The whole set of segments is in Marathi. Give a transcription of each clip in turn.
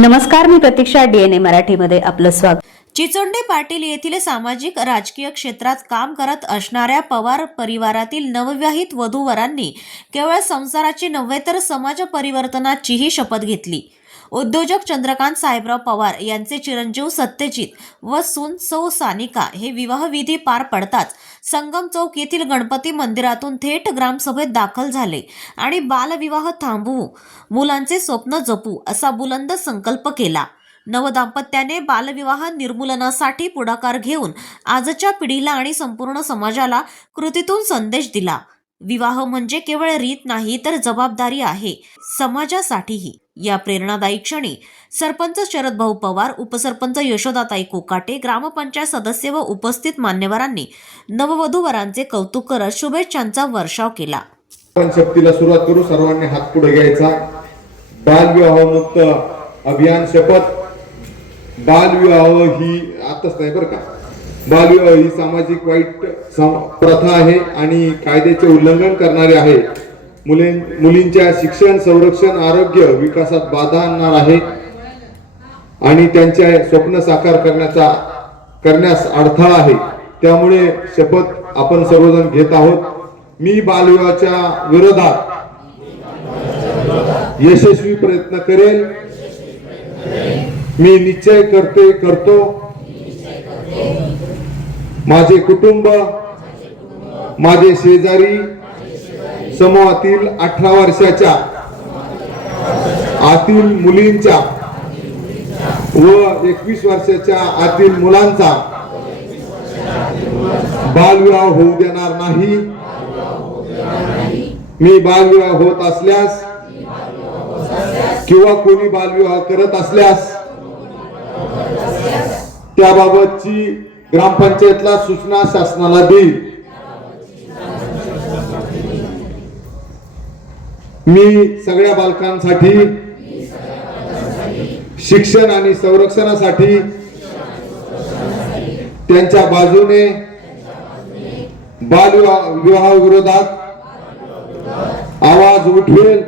नमस्कार, मी प्रतीक्षा. DNA मराठीमध्ये आपलं स्वागत. चिचोंडे पाटील येथील सामाजिक राजकीय क्षेत्रात काम करत असणाऱ्या पवार परिवारातील नवविवाहित वधूवरांनी केवळ संसाराची नव्हे तर समाज परिवर्तनाचीही शपथ घेतली. उद्योजक चंद्रकांत साहेबराव पवार यांचे चिरंजीव सत्यजित व सून सौ सानिका हे विवाहविधी पार पडताच संगम चौक येथील गणपती मंदिरातून थेट ग्रामसभेत दाखल झाले आणि बालविवाह थांबवू, मुलांचे स्वप्न जपू असा बुलंद संकल्प केला. नवदाम्पत्याने बालविवाह निर्मूलनासाठी पुढाकार घेऊन आजच्या पिढीला आणि संपूर्ण समाजाला कृतीतून संदेश दिला. विवाह म्हणजे केवळ रीत नाही तर जबाबदारी आहे समाजासाठीही. या प्रेरणादायी क्षणी सरपंच शरद भाऊ पवार, उपसरपंच यशोदाताई कोकाटे, ग्रामपंचायत सदस्य व उपस्थित मान्यवरांनी नववधूवरांचे कौतुक करत शुभेच्छांचा वर्षाव केला. शक्तीला सुरुवात करू. सर्वांनी हात पुढे घ्यायचा. बालविवाह मुक्त अभियान शपथ. बालविवाह ही आताच नाही बरं का, बालविवाह ही सामाजिक वाईट प्रथा आहे आणि कायद्याचे उल्लंघन करणारे आहे. मुलींच्या शिक्षण, संरक्षण, आरोग्य, विकासात बाधा आणणार आहे आणि त्यांचे स्वप्न साकार करण्यास अडथळा आहे. त्यामुळे शपथ आपण सर्वजण घेत आहोत. मी बालविवाहाच्या विरोधात यशस्वी प्रयत्न करेन. मी निश्चय करतो. माझे कुटुंब, माझे शेजारी, समूहातील 18 वर्षाच्या आतील मुलींचा व 21 वर्षाच्या आतील मुलांचा बालविवाह होऊ देणार नाही. मी बालविवाह होत असल्यास किंवा कोणी बालविवाह करत असल्यास त्याबाबतची ग्रामपंचायतला सूचना शासनाला देईल. मी सगळ्या बालकांसाठी शिक्षण आणि संरक्षणासाठी त्यांच्या बाजूने बालविवाह विरोधात आवाज उठवेल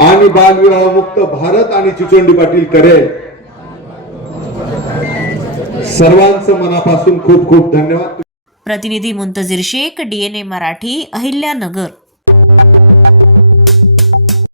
आणि बालविवाह मुक्त भारत आणि चिचोंडी पाटील करेल. सर्वांचं मनापासून खूप खूप धन्यवाद. प्रतिनिधी मुंतजीर शेख, DNA मराठी, अहिल्यानगर.